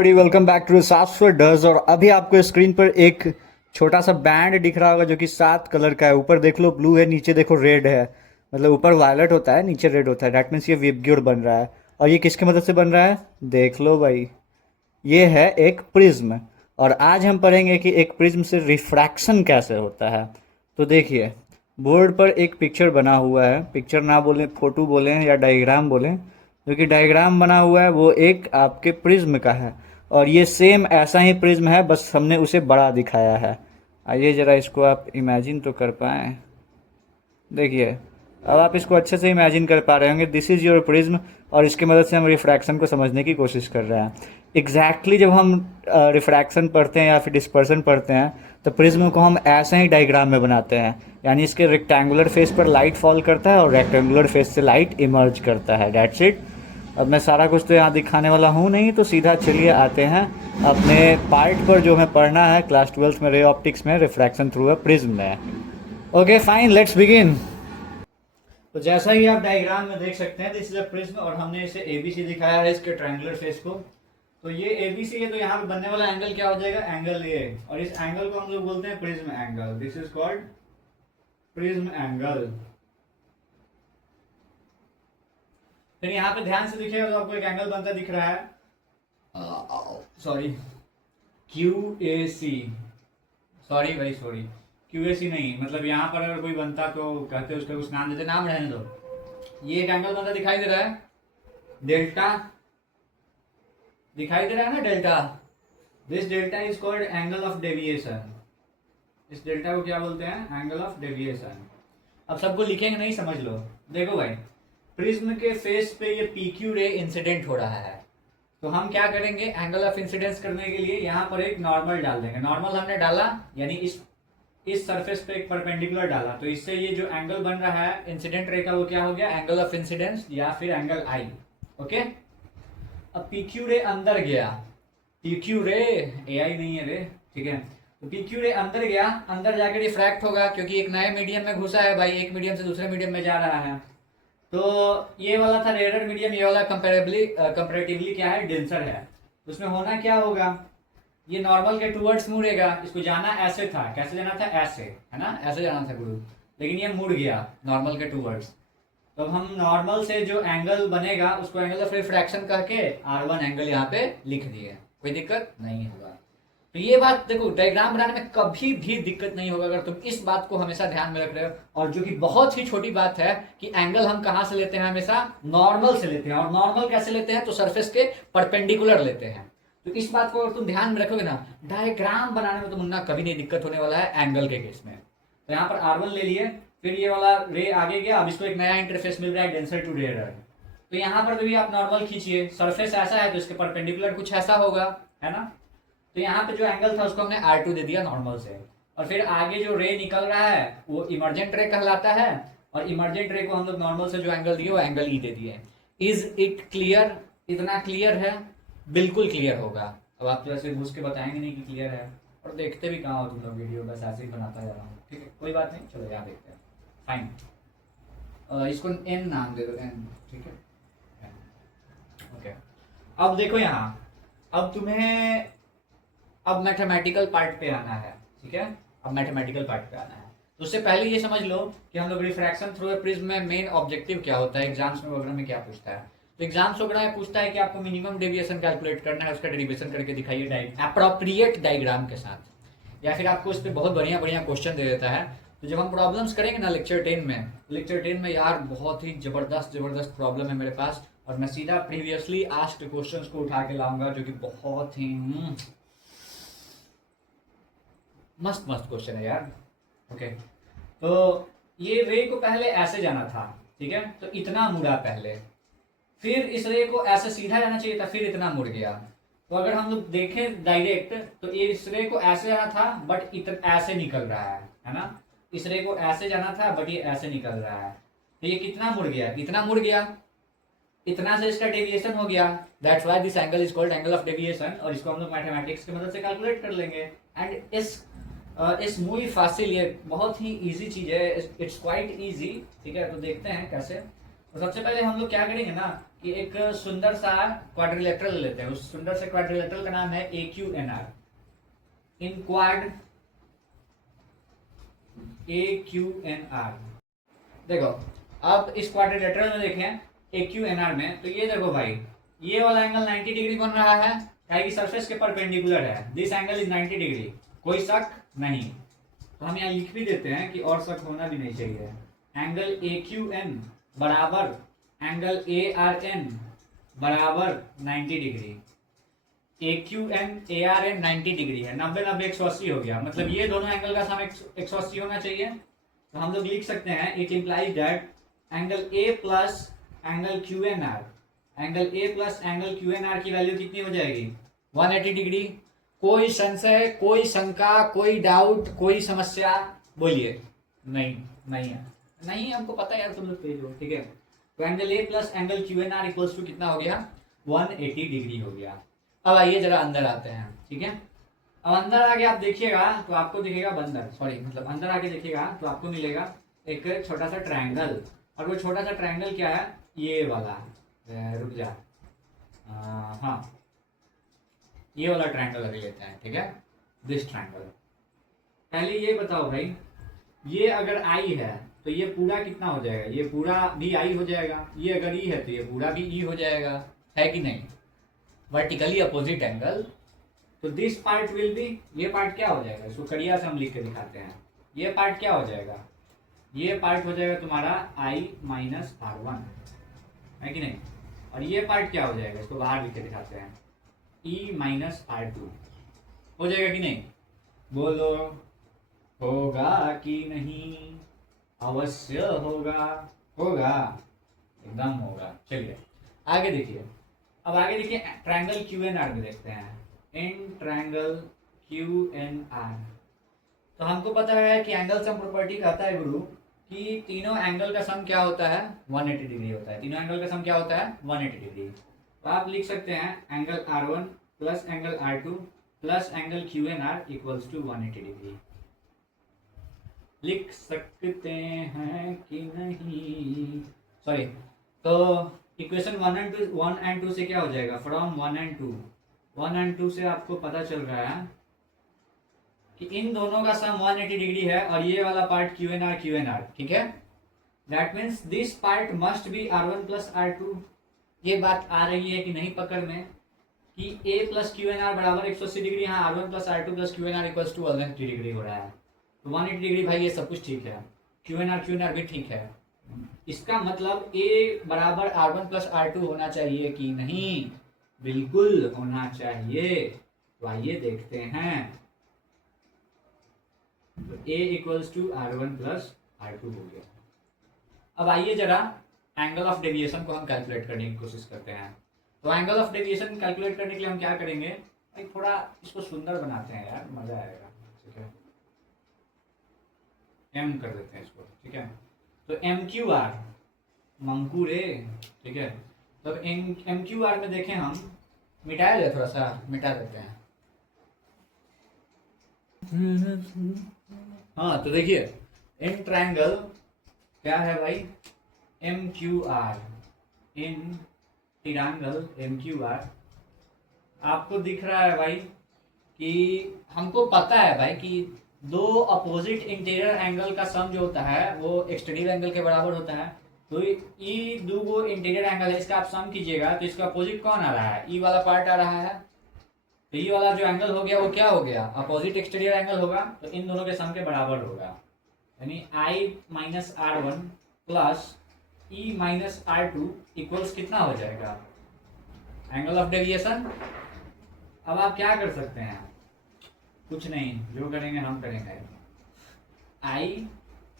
Welcome back to शाश्वत does. और अभी आपको स्क्रीन पर एक छोटा सा बैंड दिख रहा होगा जो कि 7 कलर का है। ऊपर देख लो ब्लू है, नीचे देखो रेड है। मतलब ऊपर वायलेट होता है, नीचे रेड होता है। डैट मीन्स ये विबग्योर बन रहा है। और ये किसकी मदद से बन रहा है देख लो भाई, ये है एक प्रिज्म। और आज हम पढ़ेंगे कि एक प्रिज्म से रिफ्रैक्शन कैसे होता है। तो देखिए, बोर्ड पर एक पिक्चर बना हुआ है। पिक्चर ना बोलें, फोटो बोलें या डायग्राम बोलें। जो कि डायग्राम बना हुआ है वो एक आपके प्रिज्म का है। और ये सेम ऐसा ही प्रिज्म है, बस हमने उसे बड़ा दिखाया है। आइए ज़रा इसको आप इमेजिन तो कर पाएँ। देखिए, अब आप इसको अच्छे से इमेजिन कर पा रहे होंगे। This is your prism. और इसकी मदद से हम रिफ्रैक्शन को समझने की कोशिश कर रहे हैं। एग्जैक्टली जब हम रिफ्रैक्शन पढ़ते हैं या फिर डिस्पर्सन पढ़ते हैं तो प्रिज्म को हम ऐसे ही डायग्राम में बनाते हैं। यानी इसके रेक्टेंगुलर फेस पर लाइट फॉल करता है और रेक्टेंगुलर फेस से लाइट इमर्ज करता है। That's it. अब मैं सारा कुछ तो यहाँ दिखाने वाला हूँ नहीं, तो सीधा चलिए आते हैं अपने पार्ट पर जो हमें पढ़ना है क्लास 12 में रे ऑप्टिक्स में, रिफ्रैक्शन थ्रू अ प्रिज्म में। Okay fine, let's begin. तो जैसा ही आप डायग्राम में देख सकते हैं, दिस इज अ प्रिज्म और हमने इसे एबीसी दिखाया है इसके ट्रायंगुलर फेस को। तो ये एबीसी है, तो यहाँ पे बनने वाला एंगल क्या हो जाएगा, एंगल ए। और इस एंगल को हम लोग बोलते हैं prism angle. This is called prism angle. फिर यहाँ पे ध्यान से दिखेगा तो आपको एक एंगल बनता दिख रहा है, sorry, Q A C. Sorry भाई सॉरी, क्यूएसी नहीं, मतलब यहाँ पर अगर कोई बनता तो कहते उसका कुछ नाम देते, नाम रहने दो। ये एक एंगल बनता दिखाई दे रहा है, डेल्टा दिखाई दे रहा है ना, delta. This delta is called angle of deviation. इस डेल्टा को क्या बोलते हैं, एंगल ऑफ डेविएशन। अब सबको लिखेंगे नहीं, समझ लो। देखो भाई, प्रिज्म के फेस पे ये पीक्यू रे इंसिडेंट हो रहा है, तो हम क्या करेंगे, एंगल ऑफ इंसिडेंस करने के लिए यहाँ पर एक नॉर्मल डाल देंगे। नॉर्मल हमने डाला यानी इस सरफेस पे एक परपेंडिकुलर डाला, तो इससे ये जो एंगल बन रहा है इंसिडेंट रे का, वो क्या हो गया, एंगल ऑफ इंसिडेंस या फिर एंगल आई। ओके, अब पीक्यू रे अंदर गया, पीक्यू रे ए आई नहीं है रे, ठीक है। तो पीक्यू रे अंदर गया, अंदर जाके रिफ्रैक्ट होगा क्योंकि एक नए मीडियम में घुसा है भाई, एक मीडियम से दूसरे मीडियम में जा रहा है। तो ये वाला था रेयर मीडियम, ये वाला कंपेरेटिवली क्या है, डेंसर है। तो उसमें होना क्या होगा, ये नॉर्मल के टूवर्ड्स मुड़ेगा। इसको जाना ऐसे था, कैसे जाना था, ऐसे, है ना, ऐसे जाना था गुरु, लेकिन ये मुड़ गया नॉर्मल के टूवर्ड्स। तो हम नॉर्मल से जो एंगल बनेगा उसको एंगल ऑफ रिफ्रैक्शन कह के R1 एंगल यहाँ पे लिख दिए, कोई दिक्कत नहीं होगा। तो ये बात देखो, डायग्राम बनाने में कभी भी दिक्कत नहीं होगा अगर तुम इस बात को हमेशा ध्यान में रख रहे हो। और जो कि बहुत ही छोटी बात है कि एंगल हम कहां से लेते हैं, हमेशा नॉर्मल से लेते हैं। और नॉर्मल कैसे लेते हैं, तो सरफेस के परपेंडिकुलर लेते हैं। तो इस बात को अगर तुम ध्यान में रखोगे ना, डायग्राम बनाने में तो मुन्ना कभी नहीं दिक्कत होने वाला है एंगल के केस में। तो यहाँ पर R1 ले लिए, फिर ये वाला रे आगे गया, अब इसको एक नया इंटरफेस मिल रहा है, डेंसर टू रेयर। तो यहाँ पर भी आप नॉर्मल खींचिए, सरफेस ऐसा है तो इसके परपेंडिकुलर कुछ ऐसा होगा, है ना। तो यहाँ पे जो एंगल था उसको हमने R2 दे दिया नॉर्मल से। और फिर आगे जो रे निकल रहा है वो इमर्जेंट रे कहलाता है। और इमर्जेंट रे को हम लोग नॉर्मल से जो एंगल दिए वो एंगल ई दे दिए। इज इट क्लियर, इतना क्लियर है, बिल्कुल क्लियर होगा। अब आप तो ऐसे घुस के बताएंगे नहीं कि क्लियर है, और देखते भी कहाँ हो तुम लोग वीडियो, बस ऐसे ही बनाता जा रहा हूँ, ठीक है, कोई बात नहीं। चलो यहाँ देखते हैं, फाइन। इसको एन नाम दे दो, एन, ठीक है, ओके। अब देखो यहाँ, अब तुम्हें अब मैथमेटिकल पार्ट पे आना है, ठीक है। अब मैथमेटिकल पार्ट पे आना है, तो उससे पहले ये समझ लो कि हम लोग रिफ्रैक्शन थ्रू ए प्रिज्म में मेन ऑब्जेक्टिव क्या होता है, एग्जाम्स में वगैरह में क्या पूछता है। तो एग्जाम्स वगैरह में पूछता है कि आपको मिनिमम डेविएशन कैलकुलेट करना है, उसका डेरिवेशन करके दिखाइए अप्रोप्रिएट डायग्राम के साथ। या फिर आपको उस पर बहुत बढ़िया बढ़िया क्वेश्चन दे देता है। तो जब हम प्रॉब्लम्स करेंगे ना लेक्चर 10 में यार बहुत ही जबरदस्त प्रॉब्लम है मेरे पास, और मैं सीधा प्रीवियसली आस्क्ड क्वेश्चंस को उठा के लाऊंगा जो कि बहुत ही मस्त क्वेश्चन है यार। ओके, तो ये रे को पहले ऐसे जाना था, ठीक है, तो इतना मुड़ा पहले, फिर इस रे को ऐसे सीधा जाना चाहिए था, फिर इतना मुड़ गया। तो अगर हम लोग देखें डायरेक्ट तो इस रे को ऐसे जाना था बट इतना ऐसे निकल रहा है ना। इस रे को ऐसे जाना था बट ये ऐसे निकल रहा है, तो ये कितना मुड़ गया, इतना मुड़ गया, इतना से इसका डेविएशन हो गया। That's why this angle is called angle of deviation. और इसको हम लोग मैथमेटिक्स की मदद से कैलकुलेट कर लेंगे। एंड इस मूवी फासिल, ये बहुत ही इजी चीज है, इट्स क्वाइट इजी, ठीक है। तो देखते हैं कैसे। तो सबसे पहले हम लोग क्या करेंगे ना, कि एक सुंदर सा क्वाड्रिलेटरल लेते हैं, उस सुंदर से क्वाड्रिलेटरल का नाम है AQNR, इन क्वाड AQNR। देखो अब इस क्वाड्रिलेटरल में देखें AQNR में, तो ये देखो भाई ये वाला एंगल 90 डिग्री बन रहा है, क्या कि सरफेस के परपेंडिकुलर है, दिस एंगल इज 90 डिग्री, कोई शक नहीं। तो हम यहाँ लिख भी देते हैं कि और शक होना भी नहीं चाहिए। एंगल AQN बराबर एंगल ARN बराबर 90 डिग्री। AQN ARN 90 डिग्री है, 90 90 180 हो गया, मतलब ये दोनों एंगल का सम 180 होना चाहिए। तो हम लोग लिख सकते हैं it implies that angle A plus angle QNR, angle A plus angle QNR की वैल्यू कितनी हो जाएगी 180 डिग्री। कोई संशय, कोई शंका, कोई डाउट, कोई समस्या बोलिए? नहीं, नहीं है, नहीं हमको पता है यार, तुम लोग तेज हो, ठीक है। तो angle A plus angle QNR equals to कितना हो गया 180 डिग्री हो गया। अब आइए जरा अंदर आते हैं, ठीक है। अब अंदर आके आप देखिएगा तो आपको दिखेगा बंदर, सॉरी मतलब अंदर आके देखिएगा तो आपको मिलेगा एक छोटा सा ट्रायंगल, और वो छोटा सा ट्रायंगल क्या है, ये वाला, रुक जा, हाँ ये वाला ट्रायंगल अभी लेते हैं, ठीक है, दिस ट्रायंगल। पहले ये बताओ भाई, ये अगर आई है तो ये पूरा कितना हो जाएगा, ये पूरा भी आई हो जाएगा, ये अगर ई है तो ये पूरा भी ई हो जाएगा, है कि नहीं, वर्टिकली अपोजिट एंगल। तो दिस पार्ट विल बी, ये पार्ट क्या हो जाएगा, इसको कड़िया से हम लिख के दिखाते हैं, ये पार्ट क्या हो जाएगा, ये पार्ट हो जाएगा तुम्हारा I माइनस R1, है कि नहीं, और ये पार्ट क्या हो जाएगा, इसको बाहर लिख के दिखाते हैं E माइनस R2 हो जाएगा कि नहीं, बोलो होगा कि नहीं, अवश्य होगा, होगा, एकदम होगा। चलिए आगे देखिए, अब आगे देखिए ट्रायंगल QNR में देखते हैं, इन ट्रायंगल QNR। तो हमको पता है कि एंगल सम प्रॉपर्टी कहता है गुरु कि तीनों एंगल का सम क्या होता है 180 डिग्री होता है, तीनों एंगल का सम क्या होता है 180 डिग्री। तो आप लिख सकते हैं angle R1 plus angle R2 plus angle QNR equals to 180 degree, लिख सकते हैं कि नहीं, सॉरी। तो इक्वेशन 1 एंड 2 से क्या हो जाएगा, फ्रॉम 1 एंड 2 से आपको पता चल रहा है कि इन दोनों का सम 180 डिग्री है, और ये वाला पार्ट QNR, ठीक है। That means this part must be R1 plus R2। ये बात आ रही है कि नहीं पकड़ में कि A प्लस QNR बराबर 180 डिग्री, यहाँ R1 plus R2 plus QNR equals to 180 degree हो रहा है। तो 180 डिग्री भाई ये सब कुछ ठीक है, QNR भी ठीक है, इसका मतलब A बराबर R1 प्लस R2 होना चाहिए कि नहीं, बिल्कुल होना चाहिए। तो आइए देखते हैं, तो A equals to R1 plus R2 हो गया। अब आइए जरा एंगल ऑफ डेविएशन को हम कैलकुलेट करने की कोशिश करते हैं। तो एंगल ऑफ डेविएशन कैलकुलेट करने के लिए हम क्या करेंगे, एक थोड़ा इसको सुंदर बनाते हैं यार, मजा आएगा, ठीक है, M कर देते हैं इसको, ठीक है। तो MQR मंकूरे, ठीक है। तो MQR में देखें हम, मिटाया जाए, थोड़ा सा मिटा देते हैं, हाँ। तो देखिए इन ट्रायंगल क्या है भाई MQR, इन ट्रायंगल MQR आपको दिख रहा है भाई कि हमको पता है भाई कि दो अपोजिट इंटीरियर एंगल का सम जो होता है वो एक्सटीरियर एंगल के बराबर होता है। तो ई दो इंटीरियर एंगल है, इसका आप सम कीजिएगा तो इसका अपोजिट कौन आ रहा है, ई वाला पार्ट आ रहा है। तो ये वाला जो एंगल हो गया वो क्या हो गया, अपोजिट एक्सटीरियर एंगल होगा, तो इन दोनों के सम के बराबर होगा, यानी I minus R1 plus E minus R2 equals कितना हो जाएगा, एंगल ऑफ डेविएशन। अब आप क्या कर सकते हैं, कुछ नहीं, जो करेंगे हम करेंगे, I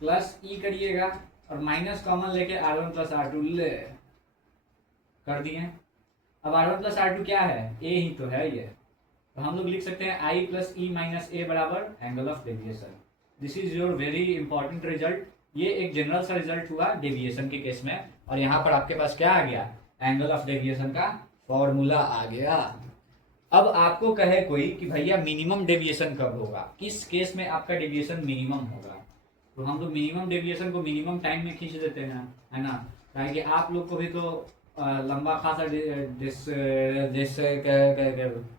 प्लस E करिएगा और माइनस कॉमन लेके R1 प्लस R2 ले कर दिए। अब R1 प्लस R2 क्या है, A ही तो है ये, तो हम लोग लिख सकते हैं I plus E minus A बराबर angle of deviation. This is your very important result. ये एक जनरल सा रिजल्ट हुआ डेविएशन के केस में, और यहाँ पर आपके पास क्या आ गया, एंगल ऑफ डेविएशन का फॉर्मूला आ गया। अब आपको कहे कोई कि भैया मिनिमम डेविएशन कब होगा, किस केस में आपका डेविएशन मिनिमम होगा, तो हम लोग मिनिमम डेविएशन को मिनिमम टाइम में खींच देते हैं, है ना, ताकि आप लोग को भी तो लंबा खासा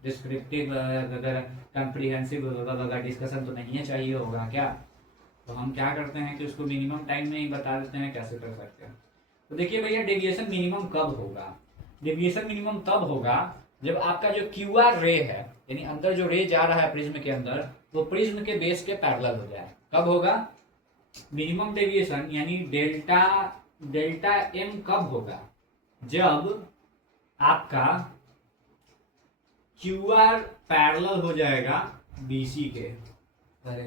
डिस्क्रिप्टिव कंप्रीहेंसिव डिस्कशन तो नहीं है चाहिए होगा क्या। तो हम क्या करते हैं कि उसको मिनिमम टाइम में ही बता देते हैं कैसे कर सकते हैं। तो देखिए भैया डेविएशन मिनिमम कब होगा। डेविएशन मिनिमम तब होगा जब आपका जो क्यू आर रे है, यानी अंदर जो रे जा रहा है प्रिज्म के अंदर, वो प्रिज्म के बेस के पैरेलल हो जाए। कब होगा मिनिमम डेविएशन, यानी डेल्टा डेल्टा एम कब होगा, जब आपका क्यू आर पैरेलल हो जाएगा बीसी के। अरे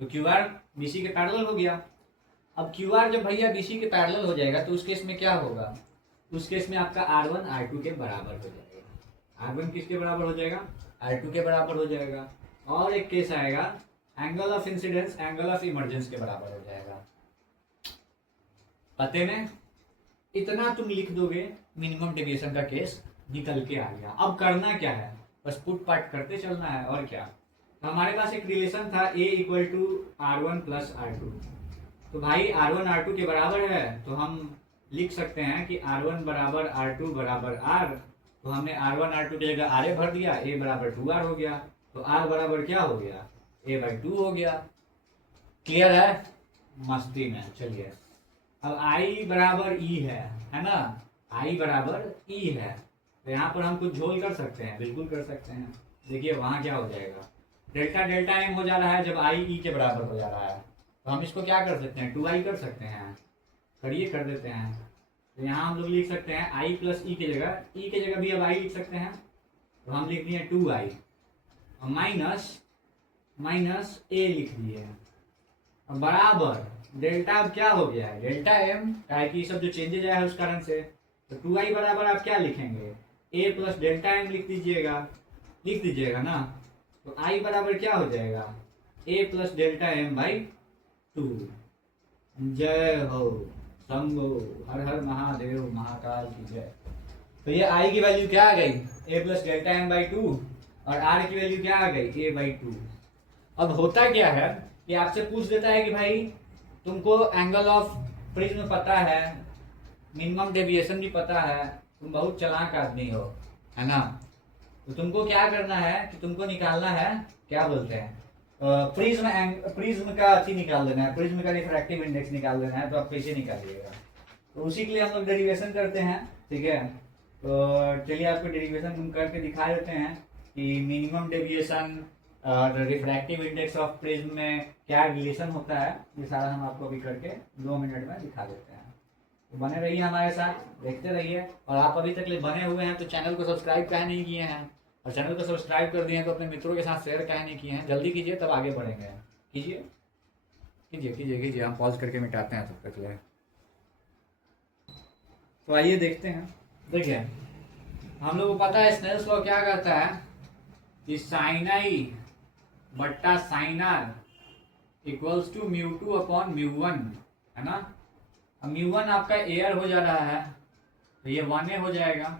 तो क्यू आर बीसी के पैरेलल हो गया। अब क्यू आर जब भैया बीसी के पैरेलल हो जाएगा तो उस केस में क्या होगा, उस केस में आपका R1 R2 के बराबर हो जाएगा। R1 किसके बराबर हो जाएगा, R2 के बराबर हो जाएगा। और एक केस आएगा angle of incidence angle of emergence के बराबर हो जाएगा। पते में इतना तुम लिख दोगे, मिनिमम डेविएशन का केस निकल के आ गया। अब करना क्या है, बस पुट पार्ट करते चलना है और क्या। तो हमारे पास एक रिलेशन था A equal to R1 plus R2। तो भाई R1 R2 के बराबर है तो हम लिख सकते हैं कि R1 बराबर R2 बराबर R। तो हमने R1 R2 की जगह RA भर दिया, A बराबर 2R हो गया। तो R बराबर क्या हो गया, A/2 हो गया। क्लियर है, मस्ती में। चलिए अब I बराबर E है ना, I बराबर E है। तो यहाँ पर हम कुछ झोल कर सकते हैं, बिल्कुल कर सकते हैं। देखिए वहाँ क्या हो जाएगा, डेल्टा डेल्टा एम हो जा रहा है जब I E के बराबर हो जा रहा है। तो हम इसको क्या कर सकते हैं, 2I कर सकते हैं। करिए, कर देते हैं। तो यहाँ हम लोग लिख सकते हैं I प्लस E की जगह, E की जगह भी अब I लिख सकते हैं। तो हम लिख दिए 2I और माइनस A लिख दिए। अब बराबर डेल्टा अब क्या हो गया है, डेल्टा एम, कि सब जो चेंजेज आया है उस कारण से। तो 2I बराबर आप क्या लिखेंगे, A प्लस डेल्टा एम लिख दीजिएगा ना। तो I बराबर क्या हो जाएगा, A plus delta M by 2। जय हो शंभो, हर हर महादेव, महाकाल की जय। तो ये I की वैल्यू क्या आ गई, A plus delta M by 2 और R की वैल्यू क्या आ गई, A/2। अब होता क्या है कि आपसे पूछ देता है कि भाई तुमको एंगल ऑफ प्रिज्म पता है, मिनिमम डेविएशन भी पता है, तुम बहुत चालाक आदमी हो, है ना। तो तुमको क्या करना है कि तुमको निकालना है, क्या बोलते हैं, प्रिज्म का अति निकाल देना है, प्रिज्म का रिफ्रैक्टिव इंडेक्स निकाल देना है। तो आप कैसे निकालिएगा, तो उसी के लिए हम लोग डेरिवेशन करते हैं, ठीक है। तो चलिए आपको डेरिवेशन करके दिखा देते हैं कि मिनिमम डेविएशन और रिफ्रैक्टिव इंडेक्स ऑफ प्रिज्म में क्या रिलेशन होता है। ये सारा हम आपको अभी करके 2 मिनट में दिखा देते हैं। तो बने रहिए हमारे साथ, देखते रहिए। और आप अभी तक बने हुए हैं तो चैनल को सब्सक्राइब काहे नहीं किए हैं, और चैनल को सब्सक्राइब कर दिए हैं तो अपने मित्रों के साथ शेयर काहे नहीं किए हैं, जल्दी कीजिए तब आगे बढ़ेंगे। कीजिए कीजिए कीजिए कीजिए, हम पॉज करके मिटाते हैं तब तक ले। तो आइए देखते हैं। देखिए हम लोग को पता है स्नेल्स लॉ क्या कहता है कि साइन आई बट्टा sine r equals to μ2 upon μ1, है ना। अब μ1 आपका एयर हो जा रहा है तो ये 1A हो जाएगा,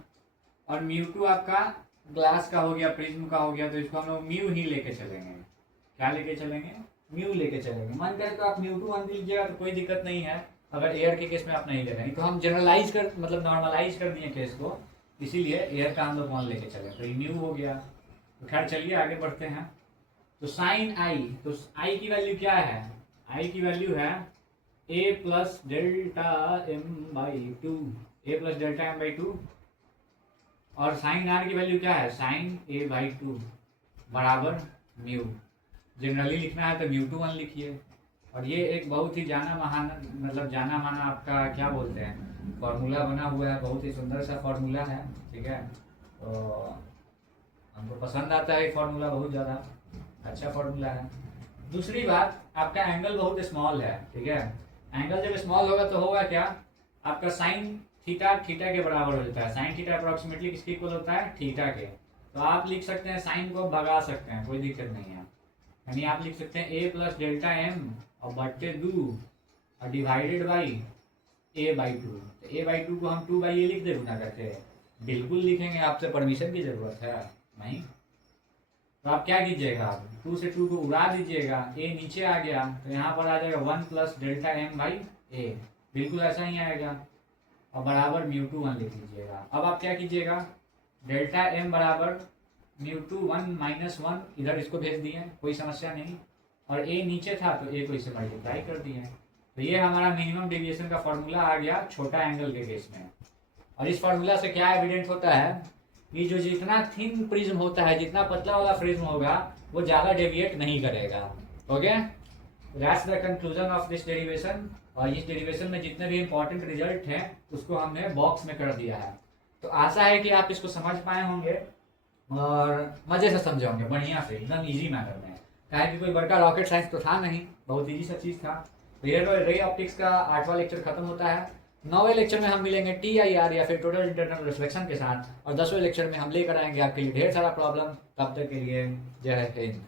और μ2 आपका ग्लास का हो गया, प्रिज्म का हो गया, तो इसको हम लोग म्यू ही लेके चलेंगे। क्या लेके चलेंगे, म्यू लेके चलेंगे। मन करे तो आप μ2 1 लीजिएगा तो कोई दिक्कत नहीं है, अगर एयर के केस में आप नहीं ले रहे हैं। तो हम जनरलाइज कर मतलब नॉर्मलाइज कर दिए केस को, इसीलिए एयर का हम लोग 1 लेके चले, तो ये म्यू हो गया। तो खैर चलिए आगे बढ़ते हैं। तो साइन आई, तो आई की वैल्यू क्या है, आई की वैल्यू है A plus delta M by 2, A plus delta M by 2। और साइन आर की वैल्यू क्या है, साइन A/2 बराबर म्यू। जनरली लिखना है तो μ2 1 लिखिए। और ये एक बहुत ही जाना माना आपका क्या बोलते हैं फॉर्मूला बना हुआ है, बहुत ही सुंदर सा फॉर्मूला है, ठीक है। तो हमको पसंद आता है ये फॉर्मूला, बहुत ज़्यादा अच्छा फॉर्मूला है। दूसरी बात, आपका एंगल बहुत स्मॉल है, ठीक है। एंगल जब स्मॉल होगा तो होगा क्या, आपका साइन थीटा के बराबर हो जाता है। साइन थीटा अप्रोक्सीमेटली किसके इक्वल होता है, थीटा के। तो आप लिख सकते हैं साइन को भगा सकते हैं, कोई दिक्कत नहीं है। यानी आप लिख सकते हैं A प्लस डेल्टा एम और बट्टे 2 और डिवाइडेड बाई A/2। तो A/2 को हम 2/A लिख दे गुना करके, बिल्कुल लिखेंगे, आपसे परमिशन की जरूरत है नहीं। तो आप क्या कीजिएगा, 2 से 2 को उड़ा दीजिएगा, A नीचे आ गया तो यहाँ पर आ जाएगा 1 plus delta M by A, बिल्कुल ऐसा ही आएगा। और बराबर μ2 1 लिख लीजिएगा। अब आप क्या कीजिएगा, डेल्टा एम बराबर μ2 1 -1, इधर इसको भेज दिए, कोई समस्या नहीं, और ए नीचे था तो ए को इससे मल्टीप्लाई कर दिए। तो ये हमारा मिनिमम डेविएशन का फॉर्मूला आ गया छोटा एंगल के केस में। और इस फॉर्मूला से क्या एविडेंट होता है कि जो जितना थिन प्रिज्म होता है, जितना पतला वाला प्रिज्म होगा, वो ज़्यादा डेविएट नहीं करेगा। Okay, that's the conclusion of this derivation. और इस डेरिवेशन में जितने भी इंपॉर्टेंट रिजल्ट हैं उसको हमने बॉक्स में कर दिया है। तो आशा है कि आप इसको समझ पाए होंगे और मज़े से समझे होंगे, बढ़िया से, एकदम ईजी मैथड में। कहे कि कोई बड़का रॉकेट साइंस तो था नहीं, बहुत ईजी सा चीज़ था। तो ये रे ऑप्टिक्स का 8वां लेक्चर खत्म होता है। 9वें लेक्चर में हम मिलेंगे TIR या फिर टोटल इंटरनल रिफ्लेक्शन के साथ, और 10वें लेक्चर में हम लेकर आएंगे आपके लिए ढेर सारा प्रॉब्लम। तब तक के लिए जय हिंद।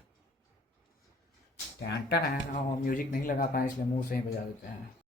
म्यूजिक नहीं लगा पाए इसलिए मुंह से ही बजा देते हैं।